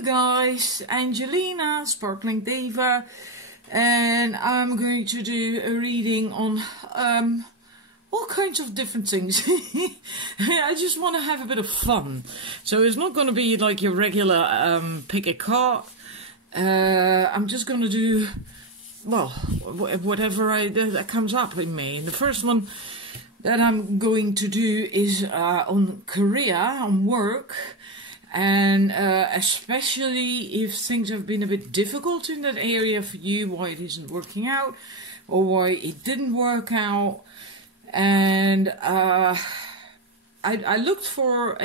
you guys, Angelina, Sparkling Diva, and I'm going to do a reading on all kinds of different things. I just want to have a bit of fun, so it's not going to be like your regular pick a card. I'm just going to do, well, whatever that comes up in me. And the first one that I'm going to do is on career, on work, and especially if things have been a bit difficult in that area for you, why it isn't working out or why it didn't work out. And I looked for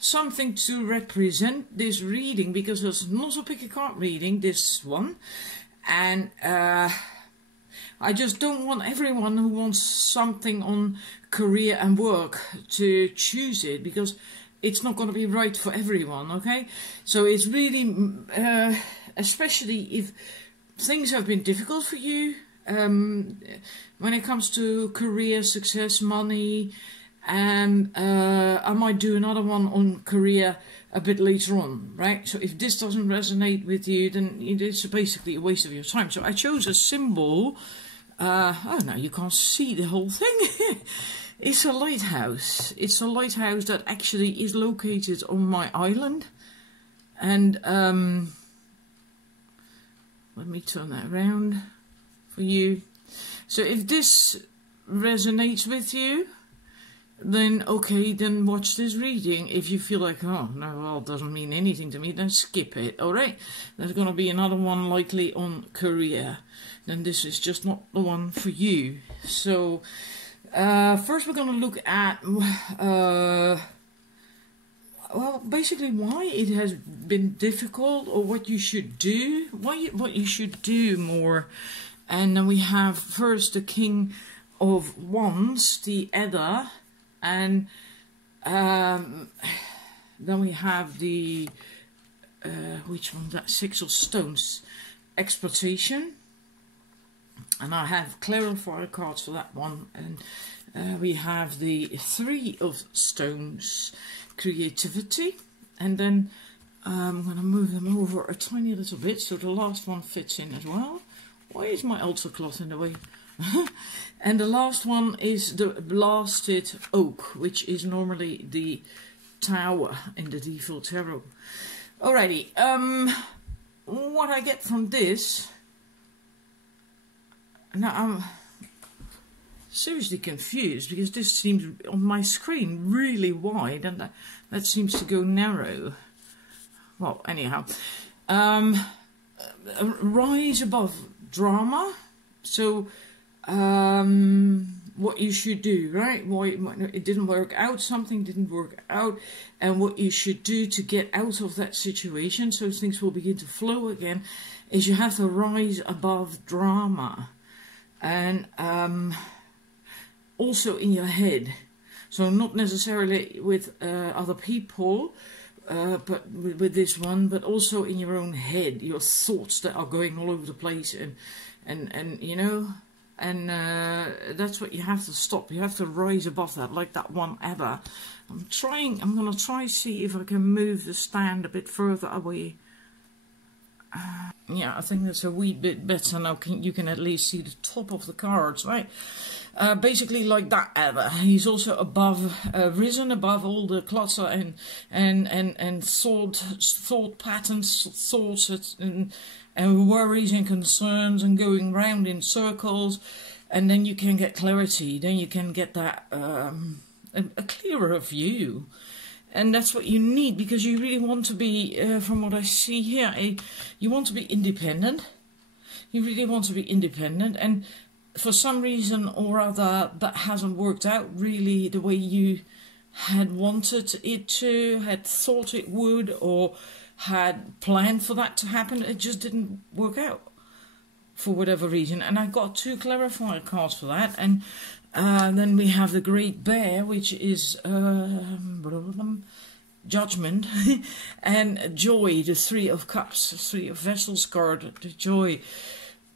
something to represent this reading, because it's not a pick a card reading, this one, and I just don't want everyone who wants something on career and work to choose it, because it's not going to be right for everyone, okay? So it's really, especially if things have been difficult for you, when it comes to career, success, money, and I might do another one on career a bit later on, right? So if this doesn't resonate with you, then it's basically a waste of your time. So I chose a symbol. Oh no, you can't see the whole thing. It's a lighthouse. It's a lighthouse that actually is located on my island. And let me turn that around for you. So if this resonates with you, then okay, then watch this reading. If you feel like, oh no, well, it doesn't mean anything to me, then skip it. Alright, there's going to be another one likely on career. Then this is just not the one for you. So first we're going to look at well, basically why it has been difficult, or what you should do, what you should do more. And then we have first the King of Wands, the Adder, and then we have the which one? That Six of Stones, exploitation. And I have clarifier cards for that one. And we have the Three of Stones, creativity. And then I'm going to move them over a tiny little bit so the last one fits in as well. Why is my altar cloth in the way? And the last one is the Blasted Oak, which is normally the Tower in the default tarot. Alrighty, what I get from this... Now I'm seriously confused, because this seems on my screen really wide, and that seems to go narrow. Well, anyhow, rise above drama. So what you should do, right? Why it didn't work out, something didn't work out, and what you should do to get out of that situation so things will begin to flow again, is you have to rise above drama. And also in your head, so not necessarily with other people, but with this one, but also in your own head, your thoughts that are going all over the place, and you know, and that's what you have to stop. You have to rise above that, like that one Adder. I'm gonna try see if I can move the stand a bit further away. Yeah, I think that's a wee bit better now. You can at least see the top of the cards, right? Basically like that Adder. He's also above, risen above all the clutter and thought patterns, thoughts and worries and concerns, and going round in circles. And then you can get clarity. Then you can get that a clearer view. And that's what you need, because you really want to be, from what I see here, you want to be independent. You really want to be independent. And for some reason or other, that hasn't worked out really the way you had wanted it to, had thought it would, or had planned for that to happen. It just didn't work out for whatever reason. And I got two clarifier cards for that. And then we have the Great Bear, which is Judgment, and Joy, the Three of Cups, the Three of Vessels card, the Joy.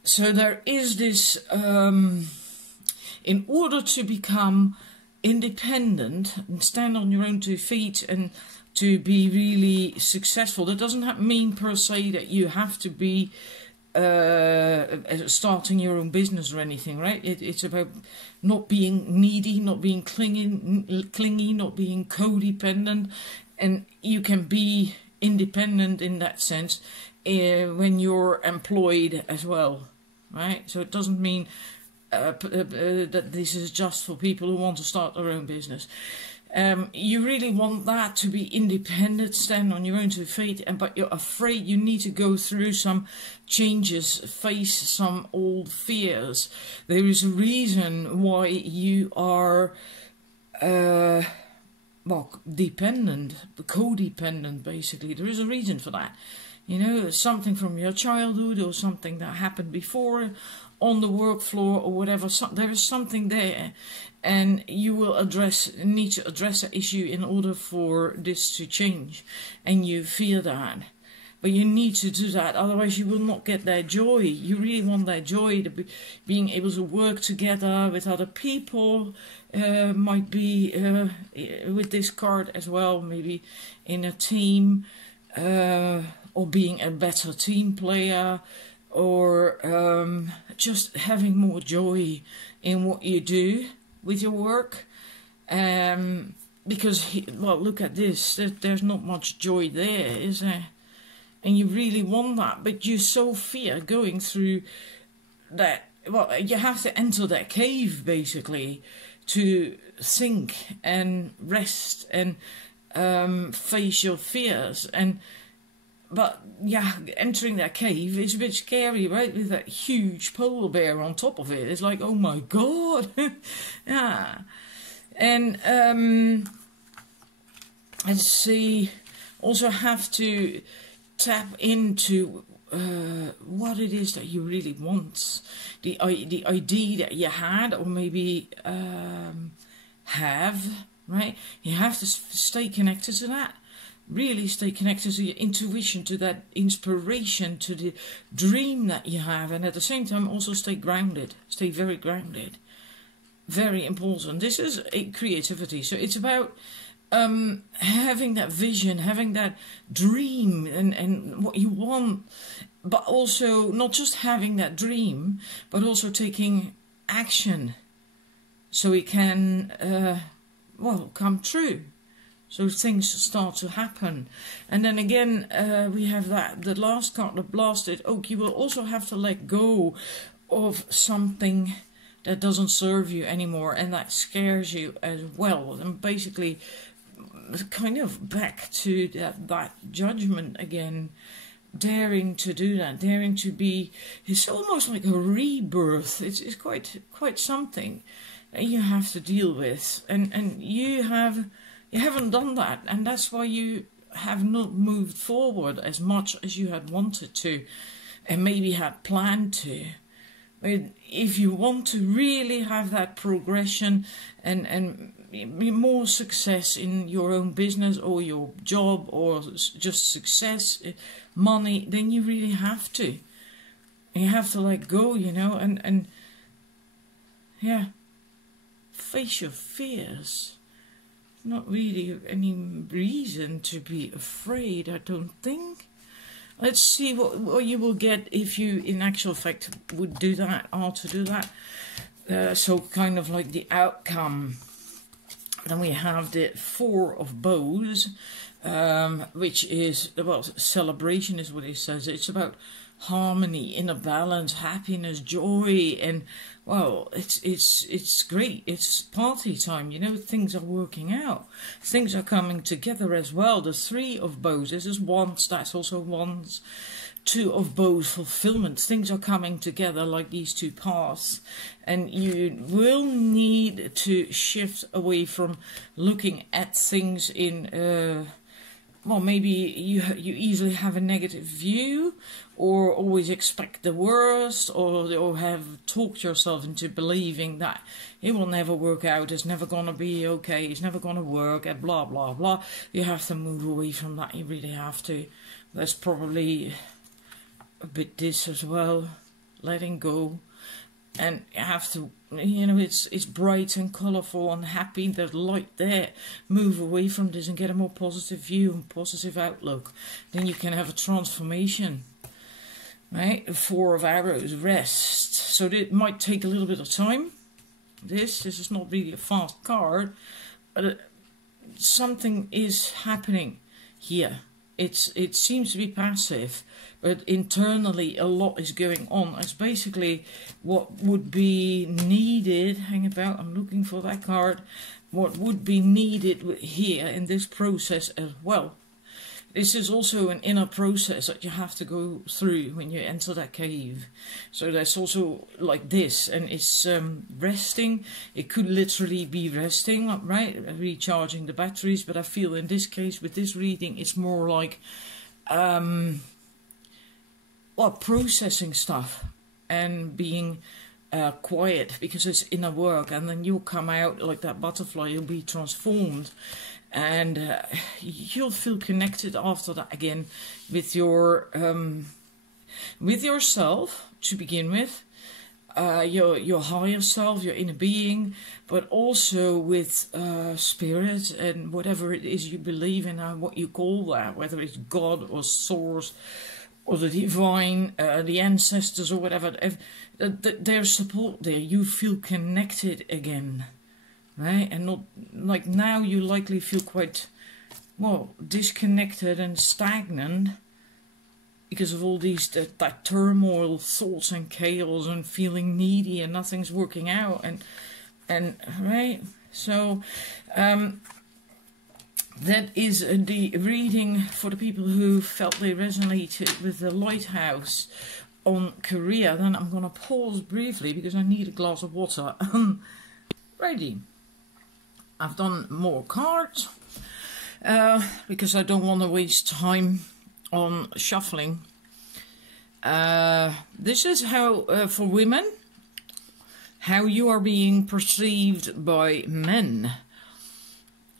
So there is this, in order to become independent and stand on your own two feet and to be really successful. That doesn't mean per se that you have to be starting your own business or anything, right? It's about not being needy, not being clingy, not being codependent, and you can be independent in that sense when you're employed as well, right? So it doesn't mean that this is just for people who want to start their own business. You really want that to be independent, stand on your own 2 feet, but you're afraid you need to go through some changes, face some old fears. There is a reason why you are dependent, codependent basically. There is a reason for that. You know, something from your childhood or something that happened before on the work floor or whatever. There is something there, and you will need to address the issue in order for this to change, and you fear that. But you need to do that, otherwise you will not get that joy. You really want that joy, being able to work together with other people. Might be with this card as well, maybe in a team, or being a better team player, or just having more joy in what you do with your work. Because, look at this, there's not much joy there, is there? And you really want that, but you so fear going through that. Well, you have to enter that cave, basically, to think and rest and face your fears. But yeah, entering that cave is a bit scary, right? With that huge polar bear on top of it. It's like, oh my God. Yeah. And let's see, also have to tap into what it is that you really want. The idea that you had, or maybe have, right? You have to stay connected to that. Really stay connected to your intuition, to that inspiration, to the dream that you have, and at the same time also stay grounded. Stay very grounded. Very important. This is creativity, so it's about having that vision, having that dream, and what you want, but also not just having that dream, but also taking action so it can come true. So things start to happen. And then again, we have the last card, the blasted oak. You will also have to let go of something that doesn't serve you anymore and that scares you as well. And basically, kind of back to that judgment again. Daring to do that, daring to be. It's almost like a rebirth. It's quite something that you have to deal with, and you haven't done that, and that's why you have not moved forward as much as you had wanted to, and maybe had planned to. But if you want to really have that progression and more success in your own business or your job, or just success, money, then you really have to. You have to let go, you know, and yeah, face your fears. Not really any reason to be afraid, I don't think. Let's see what you will get if you, in actual fact, would do that, or to do that. So kind of like the outcome. Then we have the Four of Bows, which is, well, celebration is what it says. It's about harmony, inner balance, happiness, joy, and well, it's great. It's party time, you know. Things are working out. Things are coming together as well. The Three of Bows. This is wands. That's also wands. Two of Bows, fulfillment. Things are coming together like these two paths, and you will need to shift away from looking at things in. Well, maybe you easily have a negative view, or always expect the worst, or have talked yourself into believing that it will never work out, it's never going to be okay, it's never going to work, and blah, blah, blah. You have to move away from that, you really have to. That's probably a bit this as well, letting go. and you have to, you know, it's bright and colourful and happy, there's light there. Move away from this and get a more positive view and positive outlook. Then you can have a transformation, right? The Four of Arrows, rest. So it might take a little bit of time. This is not really a fast card, but something is happening here. It seems to be passive, but internally a lot is going on. It's basically what would be needed. Hang about, I'm looking for that card. What would be needed here in this process as well. This is also an inner process that you have to go through when you enter that cave. So there's also like this, and it's resting. It could literally be resting, right? Recharging the batteries, but I feel in this case, with this reading, it's more like, well, processing stuff and being quiet, because it's inner work, and then you'll come out like that butterfly, you'll be transformed. And you'll feel connected after that again with your with yourself to begin with, your higher self, your inner being, but also with spirit and whatever it is you believe in, what you call that, whether it's God or source or the divine, the ancestors or whatever. There's support there. You feel connected again. Right, and not like now you likely feel quite, well, disconnected and stagnant because of all these that turmoil, thoughts and chaos, and feeling needy and nothing's working out, and right. So that is the reading for the people who felt they resonated with the lighthouse on Korea. Then I'm gonna pause briefly because I need a glass of water. Ready. I've done more cards because I don't want to waste time on shuffling. This is how, for women, how you are being perceived by men,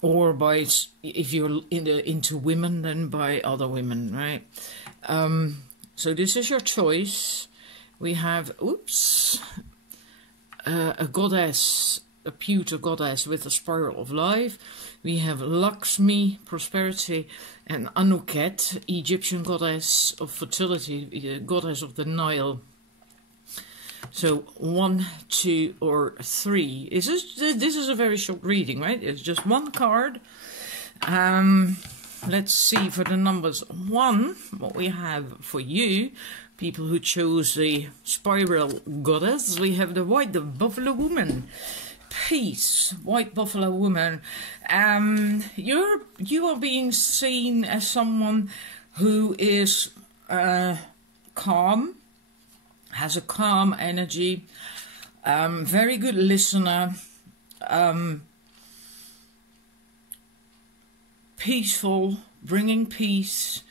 or by, if you're into women, then by other women, right? So this is your choice. We have, oops, a goddess, a pewter goddess with a spiral of life. We have Lakshmi, prosperity, and Anuket, Egyptian goddess of fertility, goddess of the Nile. So 1, 2, or 3. This is a very short reading, right? It's just one card. Let's see for the numbers 1, what we have for you. People who chose the spiral goddess. We have the white, the buffalo woman. Peace, white buffalo woman. You are being seen as someone who is calm, has a calm energy, very good listener, peaceful, bringing peace.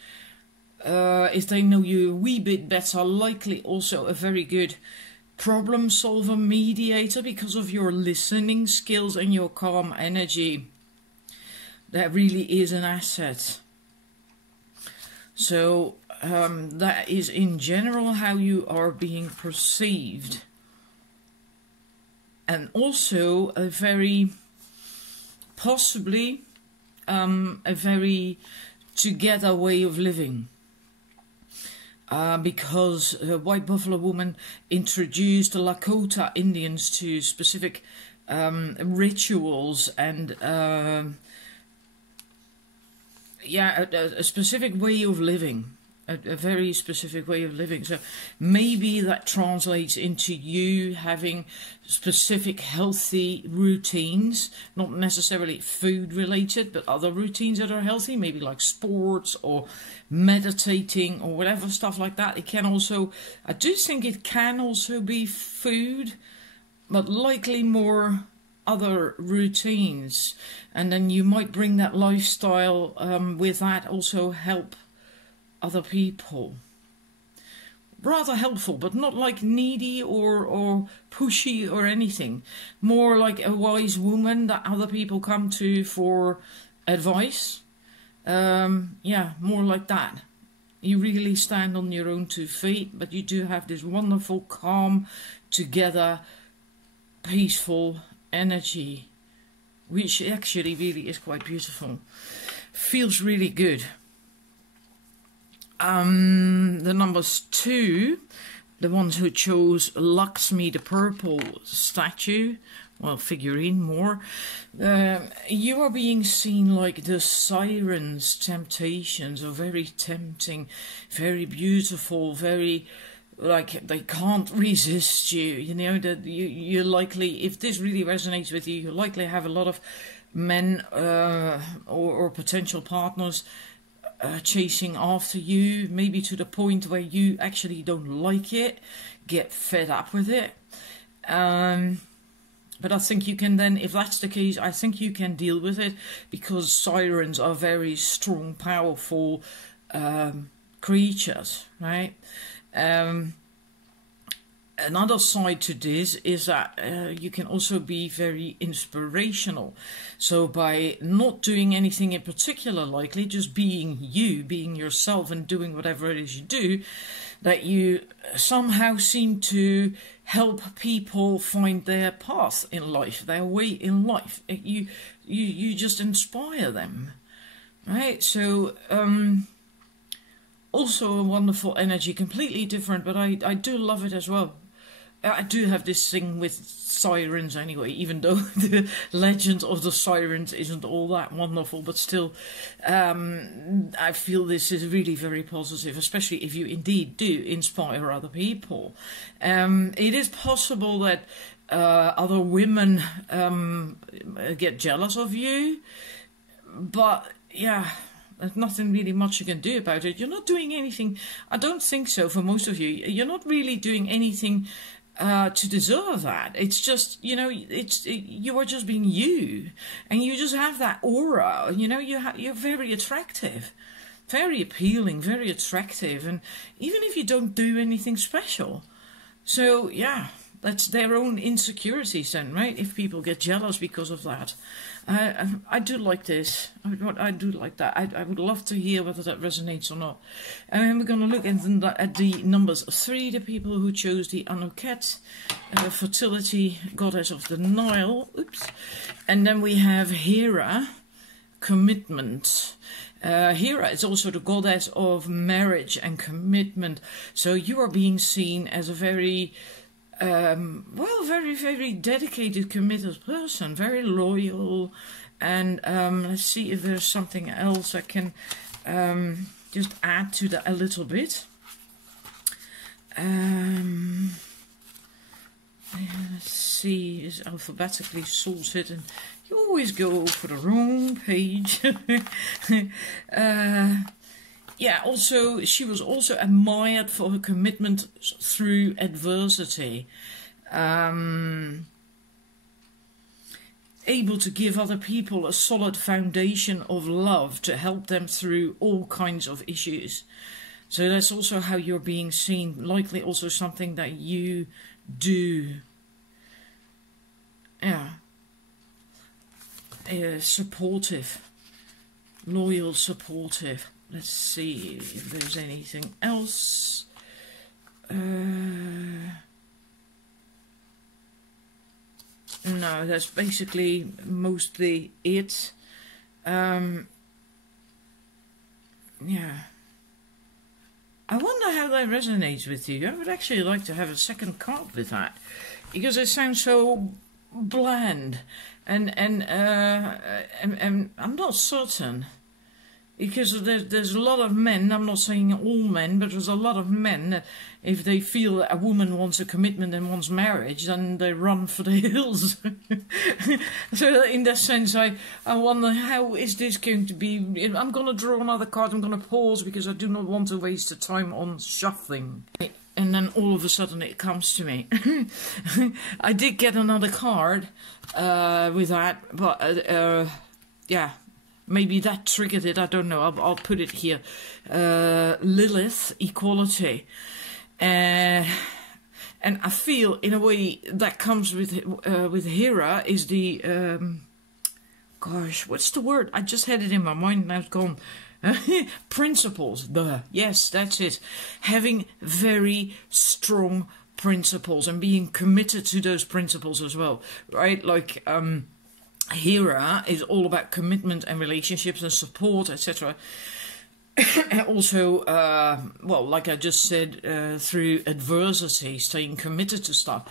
If they know you a wee bit better, likely also a very good problem solver, mediator, because of your listening skills and your calm energy. That really is an asset. So that is in general how you are being perceived. And also a very, possibly a very together way of living. Because White Buffalo Woman introduced the Lakota Indians to specific rituals and a specific way of living, a very specific way of living. So maybe that translates into you having specific healthy routines, not necessarily food related, but other routines that are healthy, maybe like sports or meditating or whatever, stuff like that. It can also, I do think it can also be food, but likely more other routines. And then you might bring that lifestyle with that, also help other people. Rather helpful, but not like needy or pushy or anything. More like a wise woman that other people come to for advice. Yeah, more like that. You really stand on your own 2 feet, but you do have this wonderful, calm, together, peaceful energy, which actually really is quite beautiful. Feels really good. The numbers 2, the ones who chose Lakshmi, the purple statue, well, figurine more, you are being seen like the sirens' temptations are very tempting, very beautiful, very, like, they can't resist you. You know, that you're likely, if this really resonates with you, you likely have a lot of men or potential partners chasing after you, maybe to the point where you actually don't like it, get fed up with it. But I think you can then, if that's the case, I think you can deal with it, because sirens are very strong, powerful creatures, right? Another side to this is that you can also be very inspirational. So by not doing anything in particular, likely just being you, being yourself and doing whatever it is you do, that you somehow seem to help people find their path in life, their way in life. You just inspire them, right? So also a wonderful energy, completely different, but I do love it as well. I do have this thing with sirens anyway, even though the legend of the sirens isn't all that wonderful, but still I feel this is really very positive, especially if you indeed do inspire other people. It is possible that other women get jealous of you, but yeah, there's nothing really much you can do about it. You're not doing anything, I don't think so for most of you, you're not really doing anything to deserve that. It's just, you know, you are just being you, and you just have that aura. You know, you're very attractive, very appealing, very attractive, and even if you don't do anything special. So yeah, that's their own insecurities then, right? If people get jealous because of that. I do like this. I do like that. I would love to hear whether that resonates or not. And we're going to look at the numbers 3, the people who chose the Anuket, fertility goddess of the Nile. Oops. And then we have Hera, commitment. Hera is also the goddess of marriage and commitment. So you are being seen as a very... well, very, very dedicated, committed person, very loyal, and let's see if there's something else I can just add to that a little bit. Let's see, it's alphabetically sorted, and you always go for the wrong page. Yeah, also, she was also admired for her commitment through adversity. Able to give other people a solid foundation of love to help them through all kinds of issues. So that's also how you're being seen, likely also something that you do. Yeah. Supportive, loyal, supportive. Let's see if there's anything else. No, that's basically mostly it. Yeah. I wonder how that resonates with you. I would actually like to have a second card with that, because it sounds so bland, and I'm not certain. Because there's a lot of men, I'm not saying all men, but there's a lot of men that if they feel that a woman wants a commitment and wants marriage, then they run for the hills. So in that sense, I wonder, how is this going to be? I'm going to draw another card, I'm going to pause because I do not want to waste the time on shuffling. And then all of a sudden it comes to me. I did get another card with that, but yeah. Maybe that triggered it, I don't know, I'll put it here. Lilith, equality. And I feel, in a way, that comes with Hera, is the... gosh, what's the word? I just had it in my mind, now it's gone. Principles, yes, that's it. Having very strong principles and being committed to those principles as well, right? Like Hera is all about commitment and relationships and support, etc. Also, well, like I just said, through adversity, staying committed to stuff.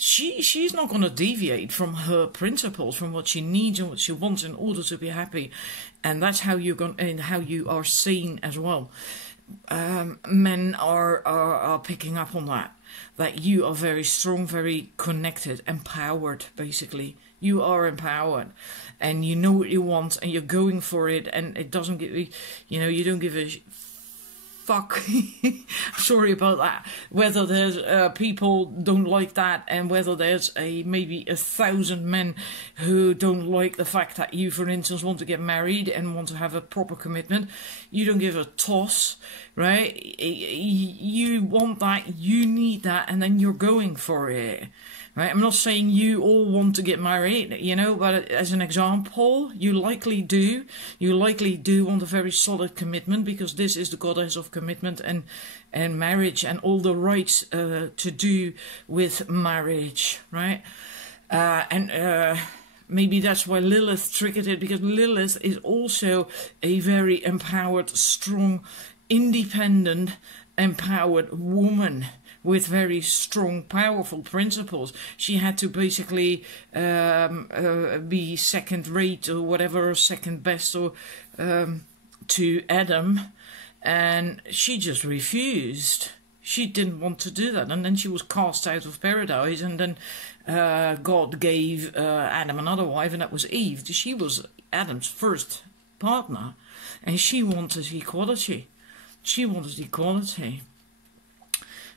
She's not going to deviate from her principles, from what she needs and what she wants in order to be happy, and that's how you're going, and how you are seen as well. Men are picking up on that you are very strong, very connected, empowered. Basically, you are empowered, and you know what you want, and you're going for it, and it doesn't give you don't give a fuck. Sorry about that. Whether there's people don't like that, and whether there's maybe 1,000 men who don't like the fact that you, for instance, want to get married and want to have a proper commitment, you don't give a toss, right? You want that, you need that, and then you're going for it. Right? I'm not saying you all want to get married, but as an example, you likely do. You likely do want a very solid commitment, because this is the goddess of commitment and marriage and all the rights to do with marriage, right? Maybe that's why Lilith triggered it, because Lilith is also a very empowered, strong, independent, empowered woman with very strong, powerful principles. She had to basically be second rate or whatever, or second best, or to Adam, and she just refused. She didn't want to do that, and then she was cast out of paradise, and then God gave Adam another wife, and that was Eve. She was Adam's first partner, and she wanted equality. She wanted equality.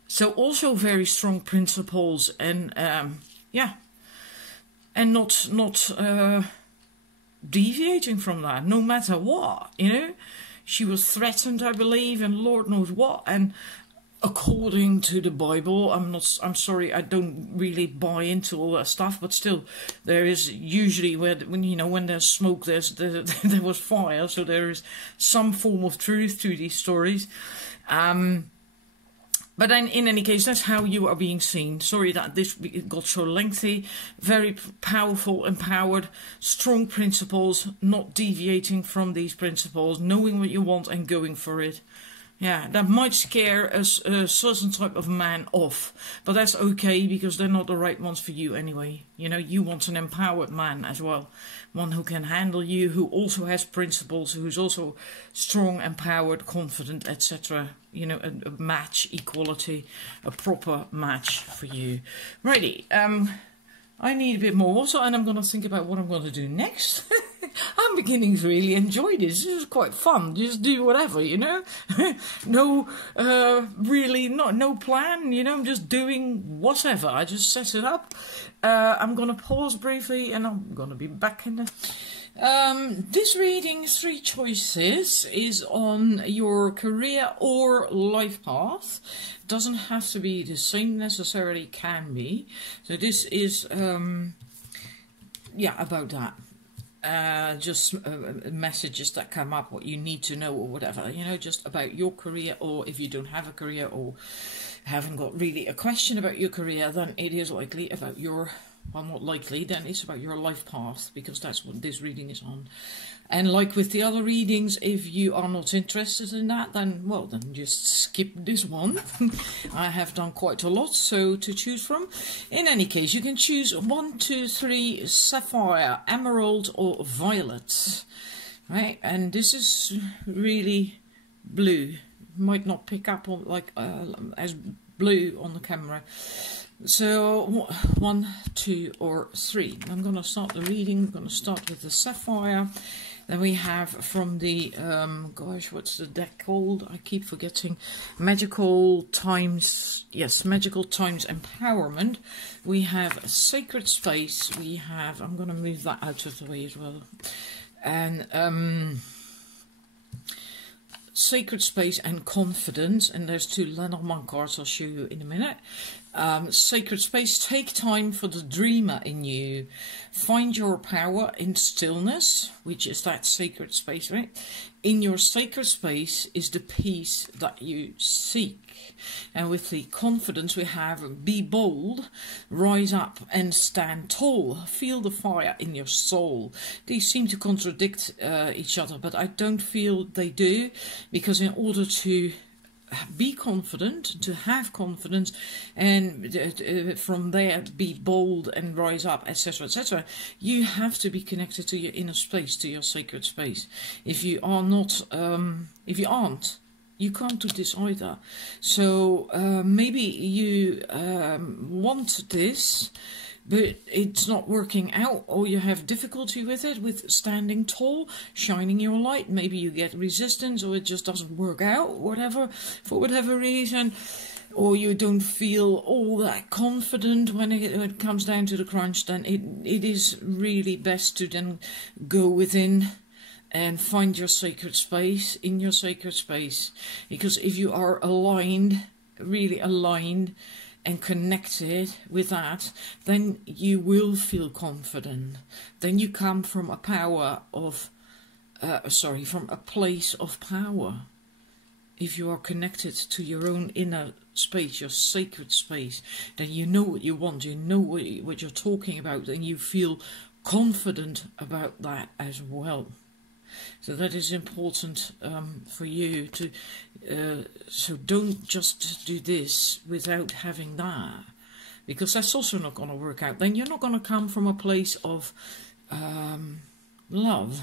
So also very strong principles, and and not deviating from that, no matter what. She was threatened, I believe, and Lord knows what. And according to the Bible, I'm sorry, I don't really buy into all that stuff, but still, there is usually when there's smoke, there was fire. So there is some form of truth to these stories. But then, in any case, that's how you are being seen. Sorry that this got so lengthy. Very powerful, empowered, strong principles, not deviating from these principles, knowing what you want and going for it. Yeah, that might scare a certain type of man off, but that's okay, because they're not the right ones for you anyway. You want an empowered man as well, one who can handle you, who also has principles, who's also strong, empowered, confident, etc. A match, equality, a proper match for you. Righty, I need a bit more, and I'm going to think about what I'm going to do next. I'm beginning to really enjoy this. This is quite fun. Just do whatever, No, really, no plan, I'm just doing whatever. I just set it up. I'm going to pause briefly, and I'm going to be back in the... this reading, 3 choices, is on your career or life path. Doesn't have to be the same necessarily, can be. So this is, about that. Just messages that come up, what you need to know or whatever, just about your career, or if you don't have a career or haven't got really a question about your career, then it is likely about your... Well, not likely, then it's about your life path, because that's what this reading is on. And like with the other readings, if you are not interested in that, then, well, then just skip this one. I have done quite a lot, so to choose from. In any case, you can choose 1, 2, 3, sapphire, emerald, or violet. Right, and this is really blue. Might not pick up on as blue on the camera. So 1, 2, or 3. I'm going to start the reading. I'm going to start with the sapphire. Then we have from the what's the deck called? I keep forgetting. Magical Times. Yes, Magical Times Empowerment. We have Sacred Space. We have... I'm going to move that out of the way as well. And Sacred Space and Confidence, and there's 2 Lenormand cards I'll show you in a minute. Sacred space, take time for the dreamer in you. Find your power in stillness, which is that sacred space, right? In your sacred space is the peace that you seek. And with the confidence we have, be bold, rise up and stand tall. Feel the fire in your soul. These seem to contradict each other, but I don't feel they do, because in order to be confident, to have confidence, and from there be bold and rise up, etc., etc., you have to be connected to your inner space, to your sacred space. If you are not, if you aren't, you can't do this either. So maybe you want this, but it's not working out, or you have difficulty with it, with standing tall, shining your light. Maybe you get resistance, or it just doesn't work out, whatever, for whatever reason, or you don't feel all that confident when it comes down to the crunch. Then it is really best to then go within and find your sacred space, in your sacred space. Because if you are aligned, really aligned and connected with that, then you will feel confident. Then you come from a power of, from a place of power. If you are connected to your own inner space, your sacred space, then you know what you want, you know what you're talking about, and you feel confident about that as well. So that is important for you to, so don't just do this without having that, because that's also not going to work out. Then you're not going to come from a place of love,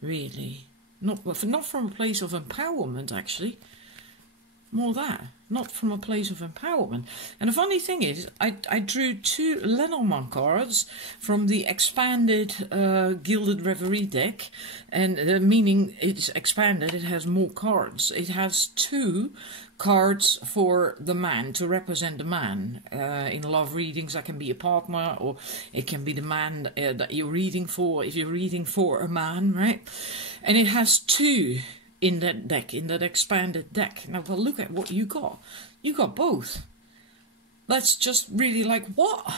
really. Not from a place of empowerment, actually. More that, not from a place of empowerment. And the funny thing is, I drew 2 Lenormand cards from the expanded Gilded Reverie deck, and meaning it's expanded, it has more cards. It has 2 cards for the man, to represent the man. In love readings, that can be a partner, or it can be the man that you're reading for, if you're reading for a man, right? And it has 2 in that deck, in that expanded deck. Now, well, look at what you got. You got both. That's just really like, what?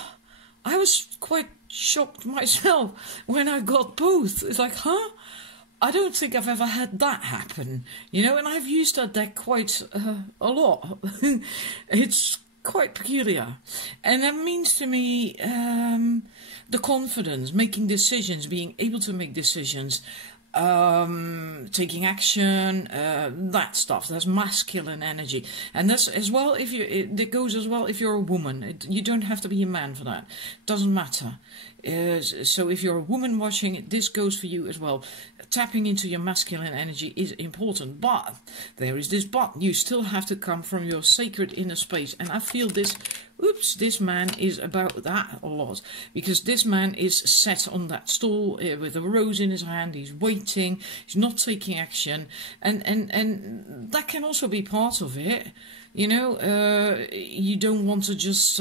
I was quite shocked myself when I got both. It's like, huh? I don't think I've ever had that happen, you know, and I've used that deck quite a lot. It's quite peculiar. And that means to me the confidence, making decisions, being able to make decisions, taking action, that stuff. That's masculine energy, and that's as well. If you, it goes as well if you're a woman. You don't have to be a man for that. Doesn't matter. So if you're a woman watching it, this goes for you as well. Tapping into your masculine energy is important, but there is this but. You still have to come from your sacred inner space, and I feel this. Oops, this man is about that a lot, because this man is sat on that stool with a rose in his hand. He's waiting, he's not taking action, and that can also be part of it. You know, you don't want to just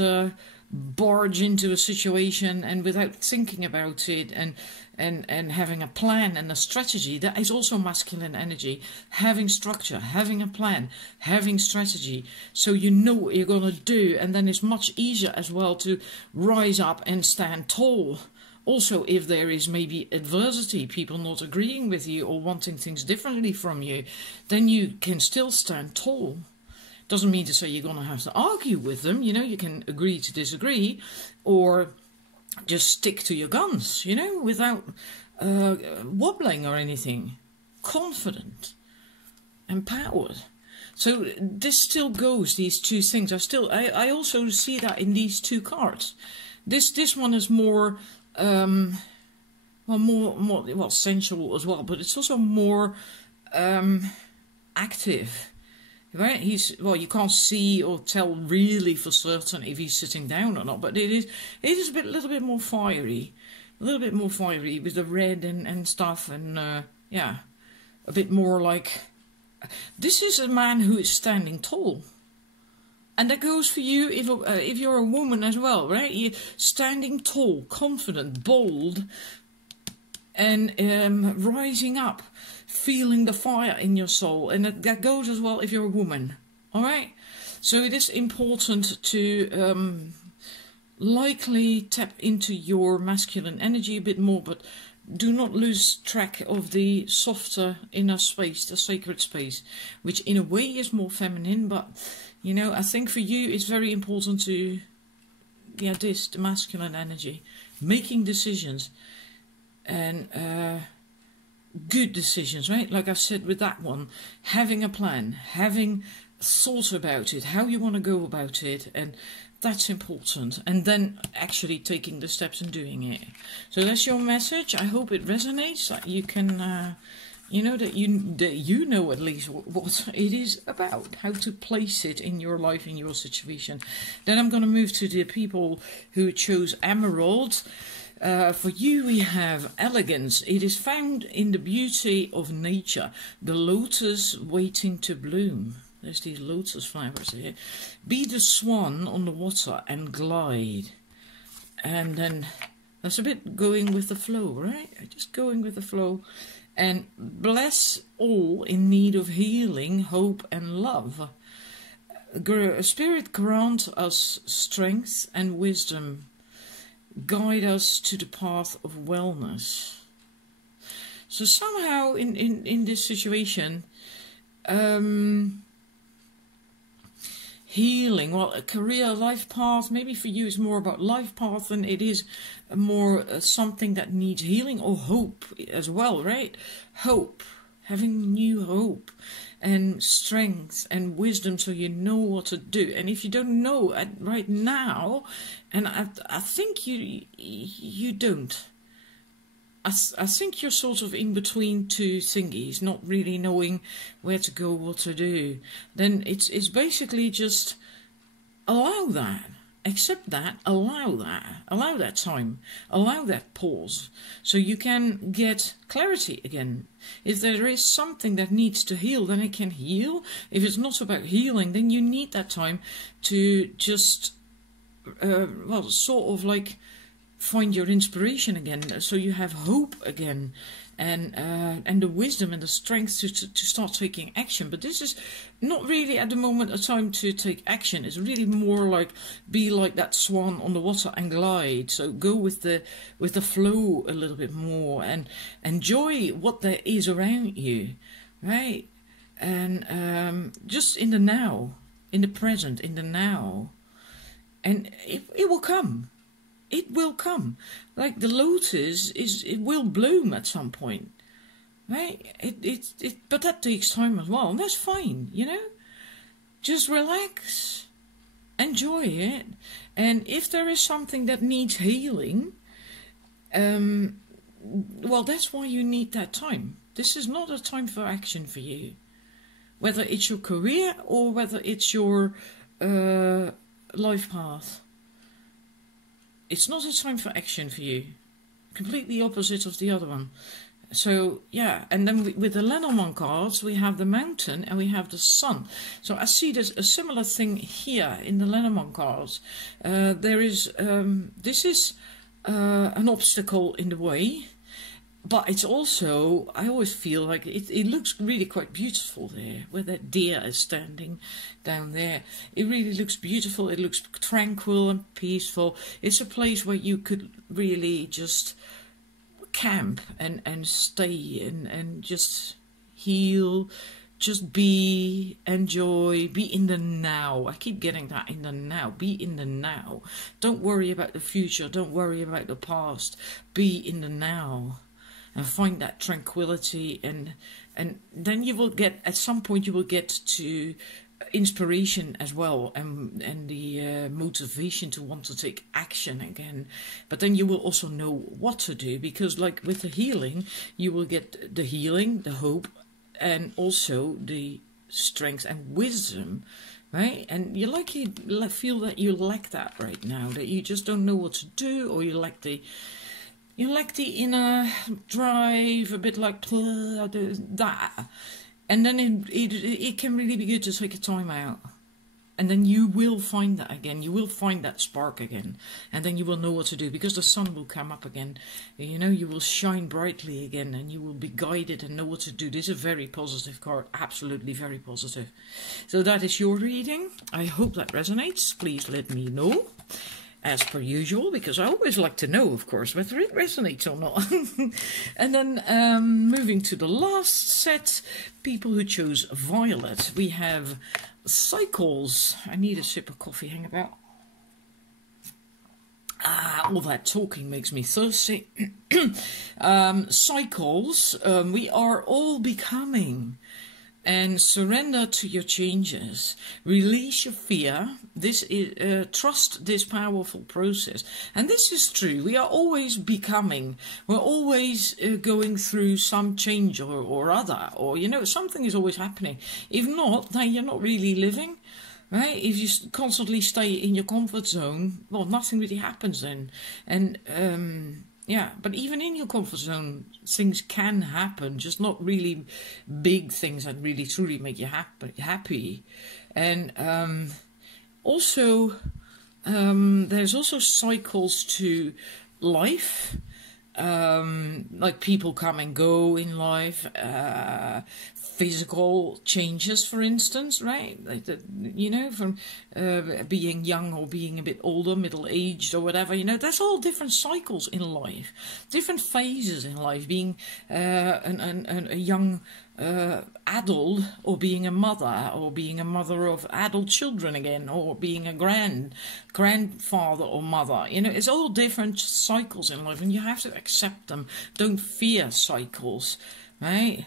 barge into a situation and without thinking about it and having a plan and a strategy. That is also masculine energy. Having structure, having a plan, having strategy, so you know what you're going to do, and then it's much easier as well to rise up and stand tall. Also, if there is maybe adversity, people not agreeing with you or wanting things differently from you, then you can still stand tall. Doesn't mean to say you're going to have to argue with them. You know, you can agree to disagree, or just stick to your guns, you know, without wobbling or anything. Confident, empowered. So this still goes, these 2 things. I also see that in these 2 cards. This one is more, more sensual as well, but it's also more active. Right? You can't see or tell really for certain if he's sitting down or not, but it is a little bit more fiery, with the red and stuff, and yeah, a bit more like, this is a man who is standing tall, and that goes for you if you're a woman as well, right? You're standing tall, confident, bold, and rising up. Feeling the fire in your soul, and that goes as well if you're a woman. All right, So it is important to likely tap into your masculine energy a bit more, but do not lose track of the softer inner space, the sacred space, which in a way is more feminine. But, you know, I think for you it's very important to, the masculine energy, making decisions, and good decisions, right? Like I said with that one, having a plan, having thought about it, how you want to go about it, and that's important. And then actually taking the steps and doing it. So that's your message. I hope it resonates, that you can, that you know at least what it is about, how to place it in your life, in your situation. Then I'm going to move to the people who chose emerald. For you we have elegance. It is found in the beauty of nature, the lotus waiting to bloom. There's these lotus flowers here. Be the swan on the water and glide. And then that's a bit going with the flow, right? Just going with the flow. And bless all in need of healing, hope and love. Spirit, grant us strength and wisdom. Guide us to the path of wellness. So somehow in this situation, healing, well, a career, life path, maybe for you it's more about life path than it is more something that needs healing, or hope as well, right? Hope, having new hope and strength and wisdom, so you know what to do. And if you don't know right now, and I think you don't, I think you're sort of in between two thingies, not really knowing where to go, what to do. Then it's basically just allow that, accept that, allow that time, allow that pause, so you can get clarity again. If there is something that needs to heal, then it can heal. If it's not about healing, then you need that time to just, sort of like find your inspiration again, so you have hope again, and the wisdom and the strength to start taking action. But this is not really at the moment a time to take action. It's really more like be like that swan on the water and glide. So go with the flow a little bit more and enjoy what there is around you, right? And just in the now, in the present, in the now, and it will come. It will come. Like the lotus it will bloom at some point, right? But that takes time as well, and that's fine, you know. Just relax, enjoy it, and if there is something that needs healing, well, that's why you need that time. This is not a time for action for you, whether it's your career or whether it's your life path. It's not a time for action for you. Completely opposite of the other one. So, yeah. And then with the Lenormand cards, we have the mountain and we have the sun. So I see there's a similar thing here in the Lenormand cards. There is, this is an obstacle in the way. But it's also, I always feel like it looks really quite beautiful there, where that deer is standing down there. It really looks beautiful, it looks tranquil and peaceful. It's a place where you could really just camp and stay and just heal, just be, enjoy, be in the now. I keep getting that, in the now. Be in the now. Don't worry about the future, don't worry about the past. Be in the now. And find that tranquility, and then you will get, at some point you will get to inspiration as well, and the motivation to want to take action again. But then you will also know what to do, because like with the healing, you will get the healing, the hope, and also the strength and wisdom, right? And you feel that you lack that right now, that you just don't know what to do, or you lack the inner drive, a bit like that. And then it can really be good to take a time out. And then you will find that again. You will find that spark again. And then you will know what to do, because the sun will come up again. You know, you will shine brightly again, and you will be guided and know what to do. This is a very positive card. Absolutely very positive. So that is your reading. I hope that resonates. Please let me know, as per usual, because I always like to know, of course, whether it resonates or not. And then moving to the last set, people who chose violet. We have cycles. I need a sip of coffee, hang about. All that talking makes me thirsty. Cycles, we are all becoming. And surrender to your changes. Release your fear. This is trust this powerful process. And this is true. We are always becoming. We're always going through some change or other. Or, you know, something is always happening. If not, then you're not really living. Right? If you constantly stay in your comfort zone, well, nothing really happens then. And yeah, but even in your comfort zone, things can happen, just not really big things that really truly make you happy. And also, there's also cycles to life. Like people come and go in life, physical changes, for instance, right? Like the, you know, from being young or being a bit older, middle-aged or whatever, you know, there's all different cycles in life, different phases in life, being a young adult, or being a mother of adult children again, or being a grandfather or mother. You know, it's all different cycles in life, and you have to accept them. Don't fear cycles, right?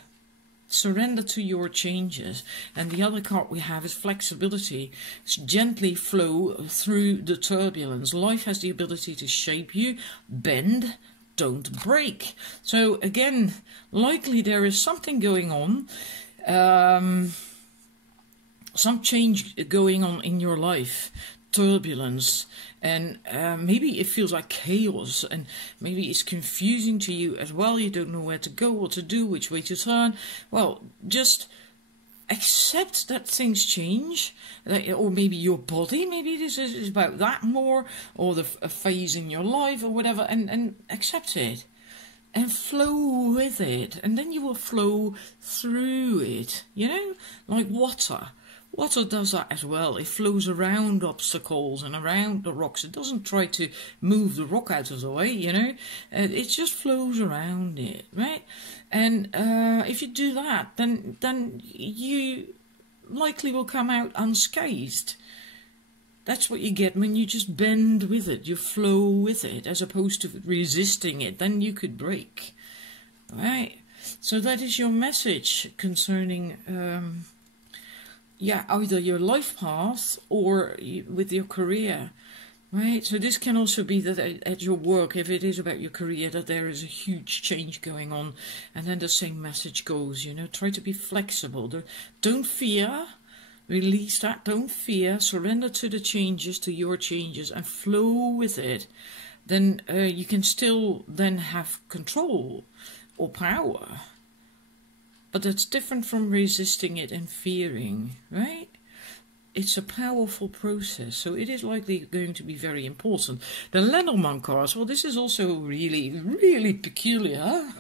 Surrender to your changes. And the other card we have is flexibility. Gently flow through the turbulence. Life has the ability to shape you, bend, don't break. So again, likely there is something going on, some change going on in your life, turbulence, and maybe it feels like chaos, and maybe it's confusing to you as well. You don't know where to go, what to do, which way to turn. Well, just accept that things change, or maybe your body, maybe this is about that more, or a phase in your life or whatever, and accept it and flow with it, and then you will flow through it, you know, like water. Water does that as well. It flows around obstacles and around the rocks. It doesn't try to move the rock out of the way, you know. It just flows around it, right? And if you do that, then you likely will come out unscathed. That's what you get when you just bend with it. You flow with it, as opposed to resisting it. Then you could break, right? So that is your message concerning... yeah, either your life path or with your career, right? So this can also be that at your work, if it is about your career, that there is a huge change going on, and then the same message goes, you know, try to be flexible. Don't fear, release that, don't fear, surrender to the changes, to your changes, and flow with it. Then you can still then have control or power. But that's different from resisting it and fearing, right? It's a powerful process, so it is likely going to be very important. The Lenormand cards, well, this is also really, really peculiar.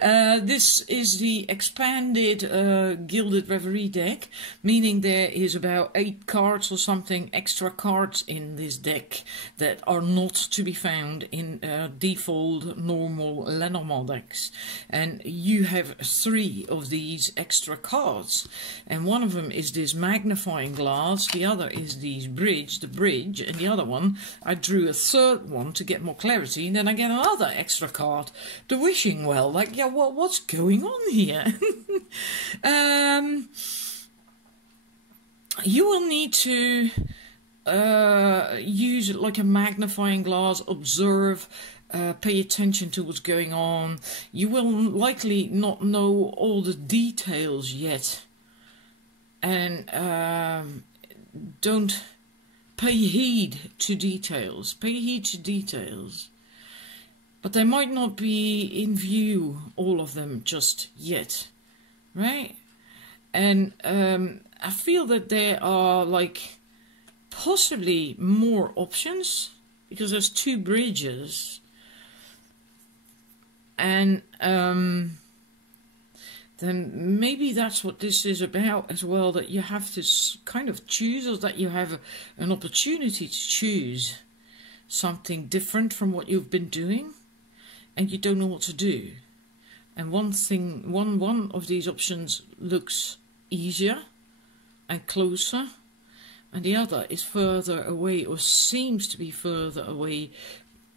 This is the expanded Gilded Reverie deck, meaning there is about 8 cards or something, extra cards in this deck that are not to be found in default normal Lenormand decks. And you have 3 of these extra cards, and one of them is this magnifying glass. The other is the bridge, and the other one, I drew a third one to get more clarity, and then I get another extra card, the wishing well. Like, yeah, what's going on here? You will need to use it like a magnifying glass, observe, pay attention to what's going on. You will likely not know all the details yet, and don't pay heed to details. Pay heed to details. But they might not be in view, all of them, just yet. Right? And I feel that there are, like, possibly more options, because there's 2 bridges. And then maybe that's what this is about as well, that you have to kind of choose, or that you have an opportunity to choose something different from what you've been doing, and you don't know what to do. And one of these options looks easier and closer, and the other is further away, or seems to be further away,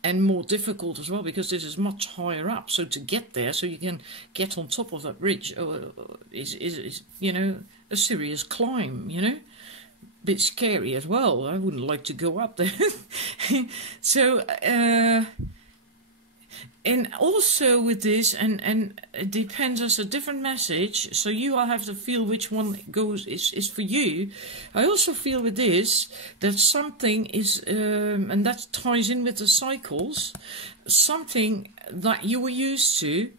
and more difficult as well, because this is much higher up. So to get there, so you can get on top of that bridge, is you know, a serious climb, you know. Bit scary as well. I wouldn't like to go up there. So, and also with this, and it depends, as a different message, so you all have to feel which one is for you. I also feel with this that something is, and that ties in with the cycles, something that you were used to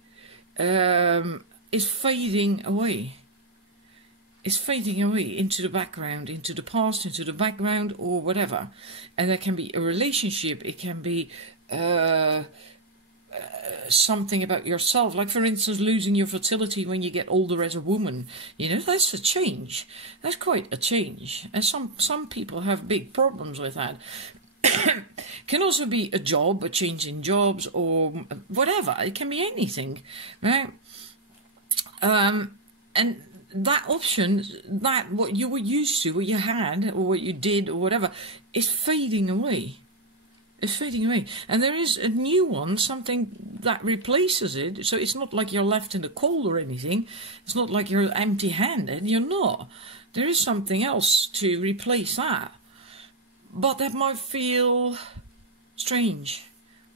is fading away. It's fading away into the background, into the past, into the background, or whatever. And that can be a relationship, it can be something about yourself, like for instance losing your fertility when you get older as a woman. You know, that's a change. That's quite a change, and some people have big problems with that. Can also be a job, a change in jobs, or whatever. It can be anything, right? And that option, that what you were used to, what you had, or what you did, or whatever, is fading away. It's fading away, and there is a new one, something that replaces it. So it's not like you're left in the cold or anything. It's not like you're empty-handed. You're not. There is something else to replace that, but that might feel strange,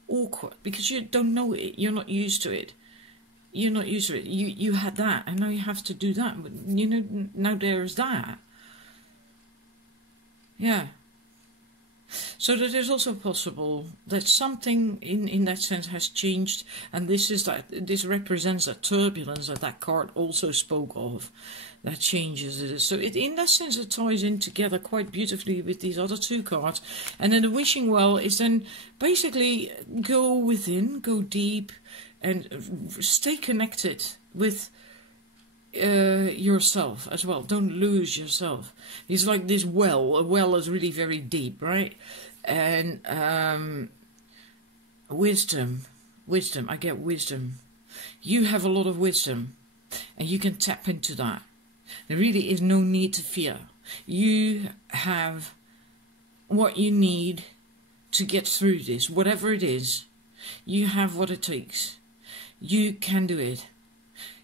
awkward, because you don't know it. You're not used to it. You're not used to it. You had that, and now you have to do that. You know, now there's that. Yeah. So that is also possible that something in that sense has changed, and this represents that turbulence that card also spoke of, that changes it. So in that sense it ties in together quite beautifully with these other 2 cards. And then the wishing well is then basically go within, go deep, and stay connected with yourself as well. Don't lose yourself. It's like this well. A well is really very deep, right? And wisdom. I get wisdom. You have a lot of wisdom, and you can tap into that. There really is no need to fear. You have what you need to get through this, whatever it is. You have what it takes. You can do it.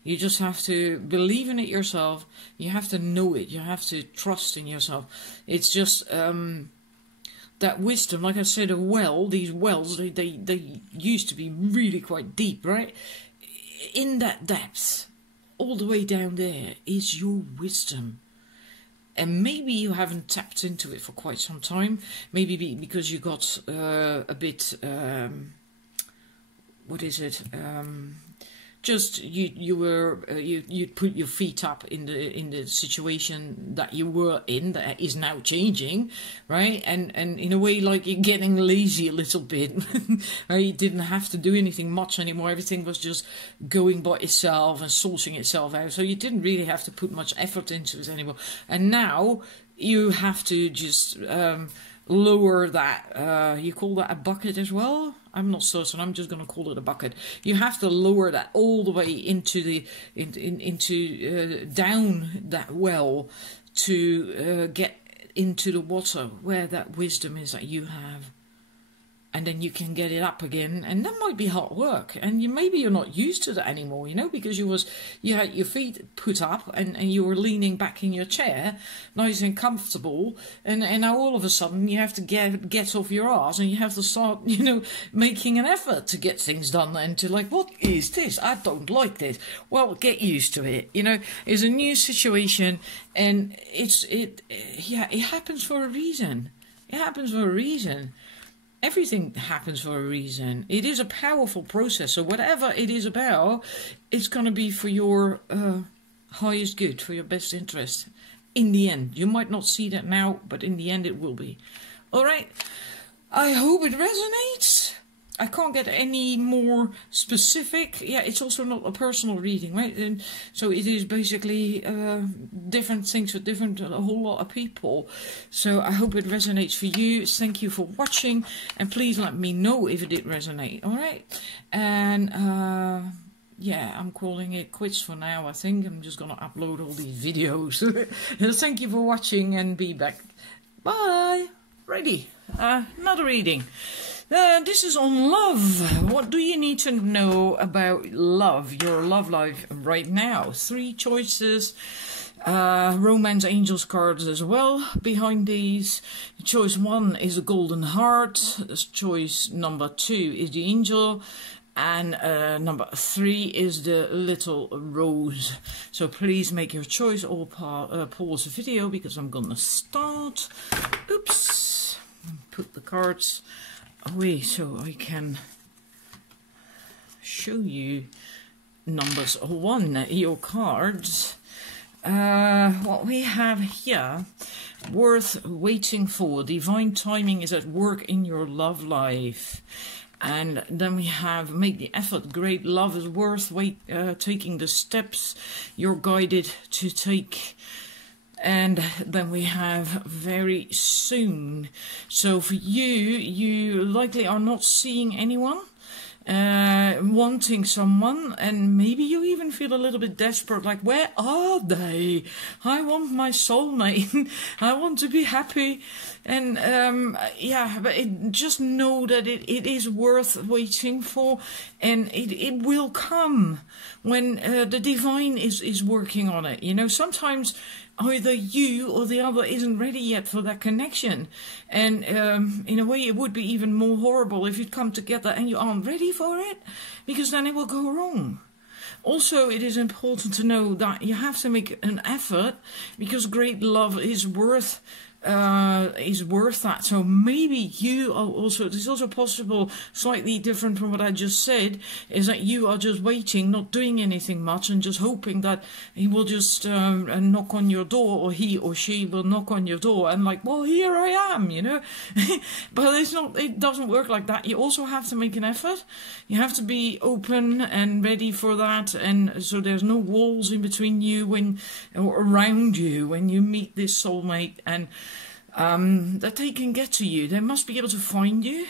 You just have to believe in it yourself. You have to know it. You have to trust in yourself. It's just that wisdom, like I said, a well, these wells, they used to be really quite deep, right? In that depth, all the way down there, is your wisdom. And maybe you haven't tapped into it for quite some time. Maybe because you got a bit, what is it? Just you'd put your feet up in the situation that you were in, that is now changing, right? And in a way, like, you're getting lazy a little bit. Right? You didn't have to do anything much anymore. Everything was just going by itself and sourcing itself out. So you didn't really have to put much effort into it anymore. And now you have to just lower that. You call that a bucket as well? I'm not certain. I'm just going to call it a bucket. You have to lower that all the way into the down that well to get into the water where that wisdom is that you have. And then you can get it up again, and that might be hard work. And maybe you're not used to that anymore, you know, because you had your feet put up and you were leaning back in your chair, nice and comfortable. And now all of a sudden you have to get off your ass, and you have to start, you know, making an effort to get things done, and to like, what is this? I don't like this. Well, get used to it. You know, it's a new situation, and it happens for a reason. It happens for a reason. Everything happens for a reason. It is a powerful process. So whatever it is about, it's going to be for your highest good, for your best interest in the end. You might not see that now, but in the end it will be. All right. I hope it resonates. I can't get any more specific. Yeah, it's also not a personal reading, right? And so it is basically different things for a whole lot of people. So I hope it resonates for you. Thank you for watching, and please let me know if it did resonate. All right, and yeah, I'm calling it quits for now. I think I'm just gonna upload all these videos. Thank you for watching, and be back. Bye. Ready? Another reading. This is on love. What do you need to know about love, your love life right now? 3 choices. Romance angels cards as well behind these. Choice 1 is a golden heart. Choice number 2 is the angel. And number 3 is the little rose. So please make your choice or pause the video, because I'm gonna start. Oops. Put the cards away so I can show you numbers 1, your cards. What we have here, worth waiting for. Divine timing is at work in your love life. And then we have make the effort. Great love is worth taking the steps you're guided to take. And then we have very soon. So for you, you likely are not seeing anyone, wanting someone, and maybe you even feel a little bit desperate, like, where are they? I want my soulmate. I want to be happy. And yeah, but just know that it is worth waiting for, and it will come when the divine is working on it. You know, sometimes either you or the other isn't ready yet for that connection. And in a way, it would be even more horrible if you'd come together and you aren't ready for it, because then it will go wrong. Also, it is important to know that you have to make an effort, because great love is worth that. So maybe you are also, it's also possible, slightly different from what I just said, is that you are just waiting, not doing anything much, and just hoping that he will just knock on your door, or he or she will knock on your door, and like, well, here I am, you know. But it's not, it doesn't work like that. You also have to make an effort. You have to be open and ready for that, and so there's no walls in between you or around you when you meet this soulmate, and that they can get to you. They must be able to find you,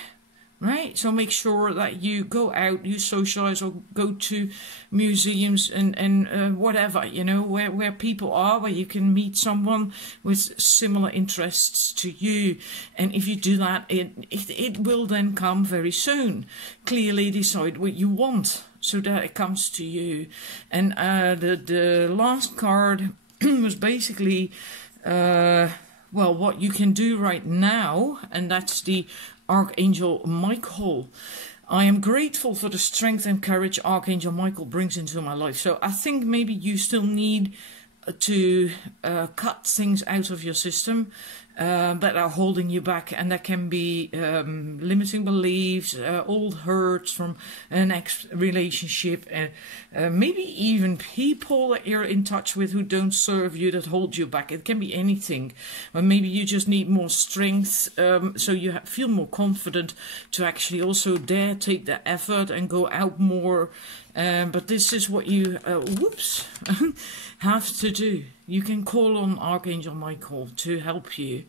right? So make sure that you go out, you socialize, or go to museums and whatever, you know, where people are, where you can meet someone with similar interests to you. And if you do that, it will then come very soon. Clearly decide what you want so that it comes to you. And the last card was basically well, what you can do right now, and that's the Archangel Michael. I am grateful for the strength and courage Archangel Michael brings into my life. So I think maybe you still need to cut things out of your system that are holding you back, and that can be limiting beliefs, old hurts from an ex-relationship, and maybe even people that you're in touch with who don't serve you, that hold you back. It can be anything. Or maybe you just need more strength, so you feel more confident to actually also dare take the effort and go out more. But this is what you have to do. You can call on Archangel Michael to help you.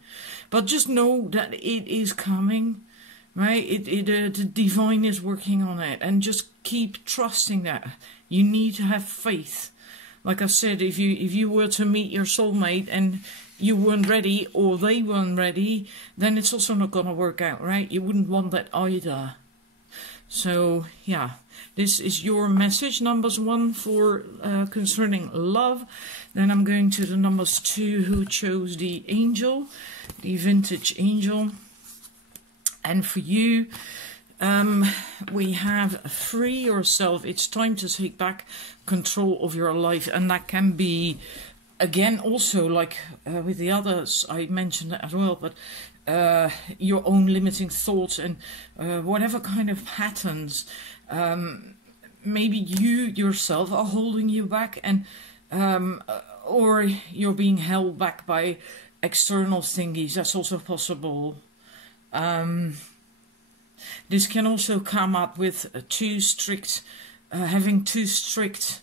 But just know that it is coming, right? The divine is working on it. And just keep trusting that. You need to have faith. Like I said, if you were to meet your soulmate and you weren't ready, or they weren't ready, then it's also not going to work out, right? You wouldn't want that either. So, yeah, this is your message, numbers 1 for concerning love. Then I'm going to the numbers 2 who chose the angel, the vintage angel. And for you, we have free yourself. It's time to take back control of your life. And that can be, again, also like with the others, I mentioned that as well, but your own limiting thoughts and whatever kind of patterns maybe you yourself are holding you back, and or you're being held back by external thingies. That's also possible. This can also come up with having too strict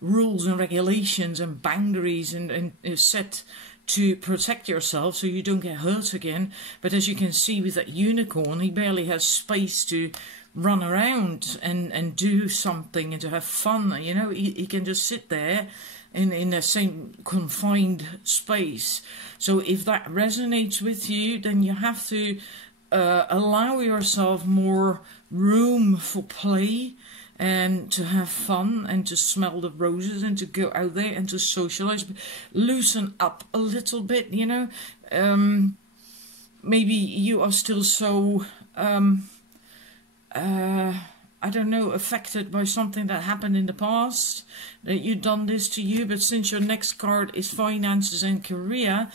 rules and regulations and boundaries and set to protect yourself so you don't get hurt again. But as you can see with that unicorn, he barely has space to run around and do something and to have fun. You know, he can just sit there in the same confined space. So if that resonates with you, then you have to allow yourself more room for play and to have fun and to smell the roses and to go out there and to socialize, loosen up a little bit, you know. Maybe you are still so I don't know, affected by something that happened in the past, that you've done this to you. But since your next card is finances and career,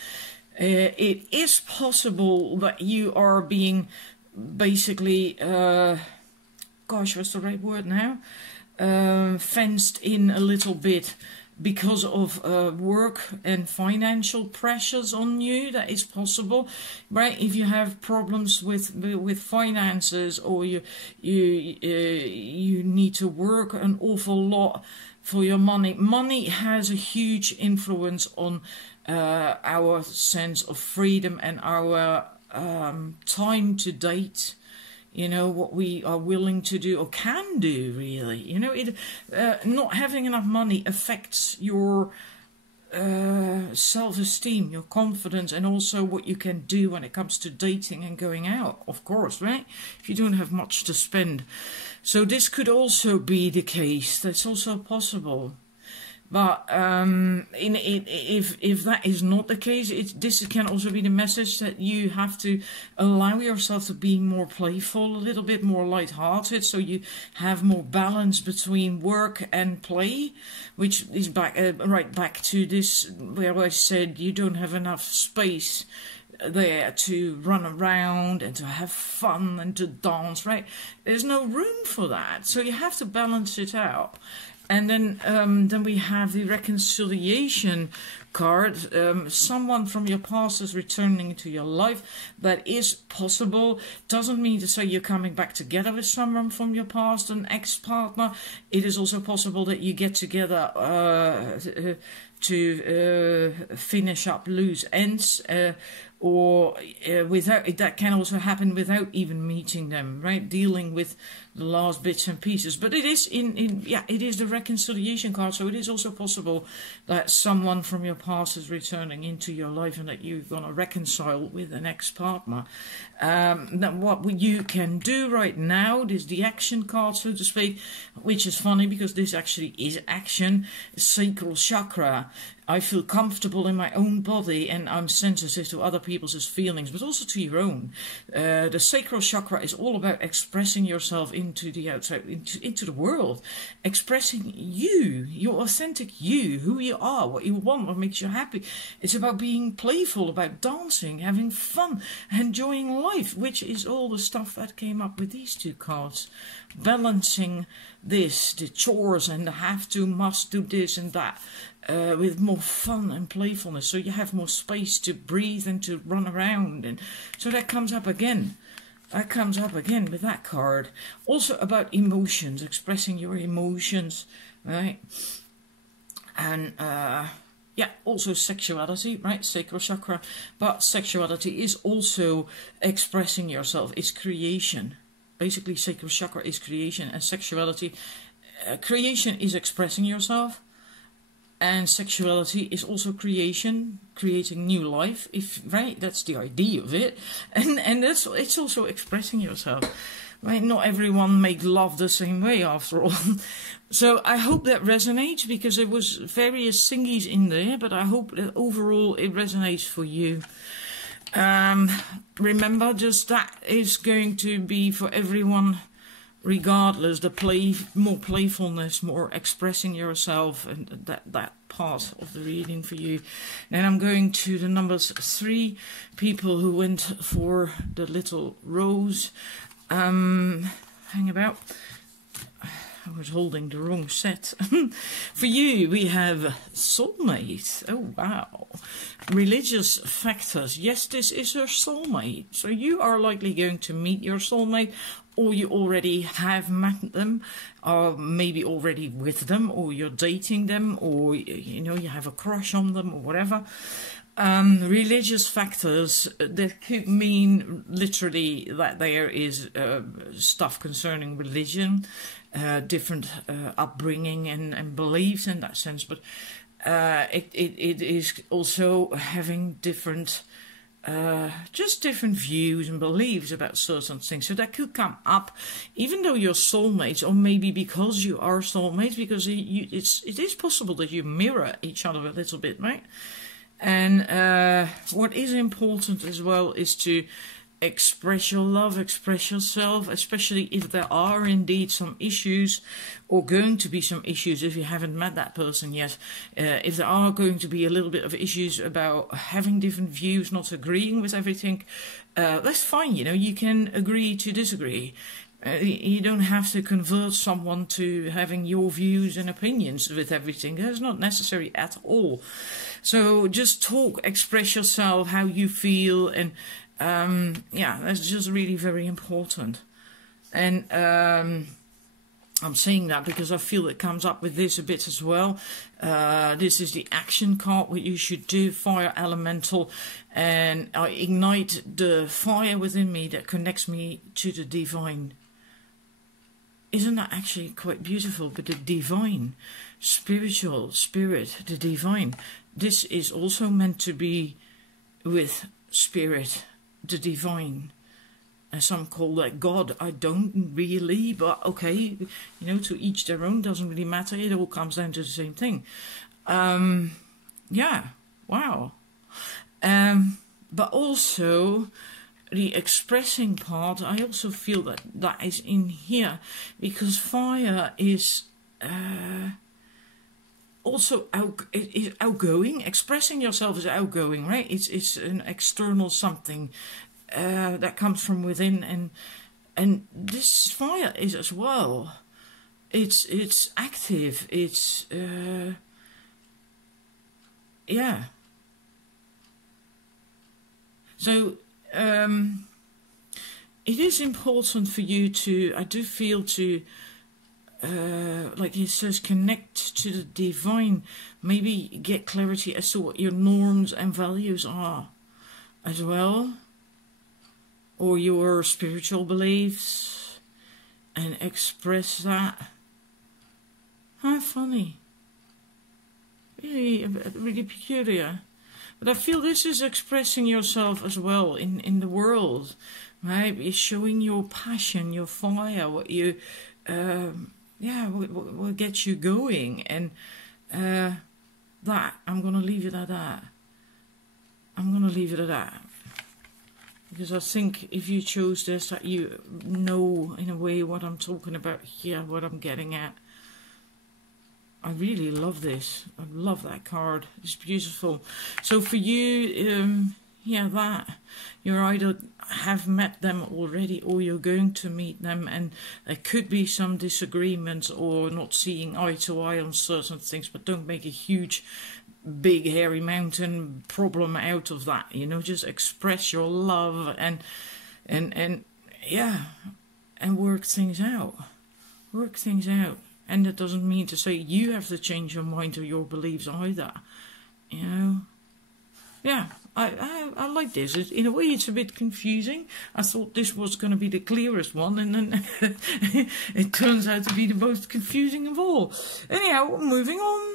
it is possible that you are being basically, gosh, what's the right word now? Fenced in a little bit because of work and financial pressures on you. That is possible, right? If you have problems with finances, or you need to work an awful lot for your money. Money has a huge influence on our sense of freedom and our time to date. You know, what we are willing to do or can do, really. You know, not having enough money affects your self-esteem, your confidence, and also what you can do when it comes to dating and going out, of course, right? If you don't have much to spend. So this could also be the case. That's also possible. But if that is not the case, this can also be the message that you have to allow yourself to be more playful, a little bit more lighthearted, so you have more balance between work and play, which is right back to this where I said you don't have enough space there to run around and to have fun and to dance, right? There's no room for that, so you have to balance it out. And then we have the reconciliation card. Someone from your past is returning into your life. That is possible. Doesn't mean to say you're coming back together with someone from your past, an ex-partner. It is also possible that you get together to finish up loose ends, or without. That can also happen without even meeting them, right? Dealing with the last bits and pieces. But it is it is the reconciliation card, so it is also possible that someone from your past is returning into your life and that you're going to reconcile with an ex-partner. Then what you can do right now, this is the action card, so to speak, which is funny because this actually is action. Sacral chakra. I feel comfortable in my own body and I'm sensitive to other people's feelings, but also to your own. The sacral chakra is all about expressing yourself into the outside, into the world, expressing you, your authentic you, who you are, what you want, what makes you happy. It's about being playful, about dancing, having fun, enjoying life, which is all the stuff that came up with these two cards. Balancing this, the chores and the have to, must do this and that, with more fun and playfulness, so you have more space to breathe and to run around. And so that comes up again. That comes up again with that card. Also about emotions, expressing your emotions, right? And yeah, also sexuality, right? Sacral chakra. But sexuality is also expressing yourself. It's creation. Basically, sacral chakra is creation, and sexuality, creation is expressing yourself. And sexuality is also creation, creating new life, right? That's the idea of it. And it's also expressing yourself, right? Not everyone makes love the same way, after all. So I hope that resonates, because there was various thingies in there, but I hope that overall it resonates for you. Remember, just that is going to be for everyone, regardless, more playfulness, more expressing yourself, and that part of the reading for you. Then I'm going to the numbers 3, people who went for the little rose. Hang about. I was holding the wrong set. For you, we have soulmate. Oh, wow. Religious factors. Yes, this is your soulmate. So you are likely going to meet your soulmate, or you already have met them, or maybe already with them, or you're dating them, or, you know, you have a crush on them, or whatever. Religious factors, that could mean literally that there is stuff concerning religion, different upbringing and beliefs in that sense, but it is also having different just different views and beliefs about certain things. So that could come up, even though you're soulmates, or maybe because you are soulmates, because it is possible that you mirror each other a little bit, right? And what is important as well is to express your love, express yourself, especially if there are indeed some issues, or going to be some issues if you haven't met that person yet. If there are going to be a little bit of issues about having different views, not agreeing with everything, that's fine, you know, you can agree to disagree. You don't have to convert someone to having your views and opinions with everything. That's not necessary at all. So just talk, express yourself, how you feel, and yeah, that's just really very important. And I'm saying that because I feel it comes up with this a bit as well. This is the action card, what you should do, fire elemental, and I ignite the fire within me that connects me to the divine. Isn't that actually quite beautiful? But the divine, spiritual, spirit, the divine, this is also meant to be with spirit, the divine. And some call that God. I don't really, but okay, you know, to each their own, doesn't really matter. It all comes down to the same thing. Yeah, wow. But also the expressing part, I also feel that that is in here, because fire is also outgoing. Expressing yourself is outgoing, right? It's an external something that comes from within, and this fire is as well. It's active. It's yeah. So it is important for you to, I do feel, to like it says, connect to the divine. Maybe get clarity as to what your norms and values are as well, or your spiritual beliefs, and express that. How funny. Really peculiar. But I feel this is expressing yourself as well in the world, right? It's showing your passion, your fire, what you, yeah, what gets you going. And that, I'm going to leave it at that. I'm going to leave it at that. Because I think if you chose this, that you know in a way what I'm talking about here, what I'm getting at. I really love this. I love that card. It's beautiful. So for you, yeah, that. You either have met them already, or you're going to meet them, and there could be some disagreements or not seeing eye to eye on certain things, but don't make a huge, big, hairy mountain problem out of that. You know, just express your love and yeah, and work things out. Work things out. And that doesn't mean to say you have to change your mind or your beliefs either, you know. Yeah, I like this. In a way, it's a bit confusing. I thought this was going to be the clearest one, and then it turns out to be the most confusing of all. Anyhow, moving on.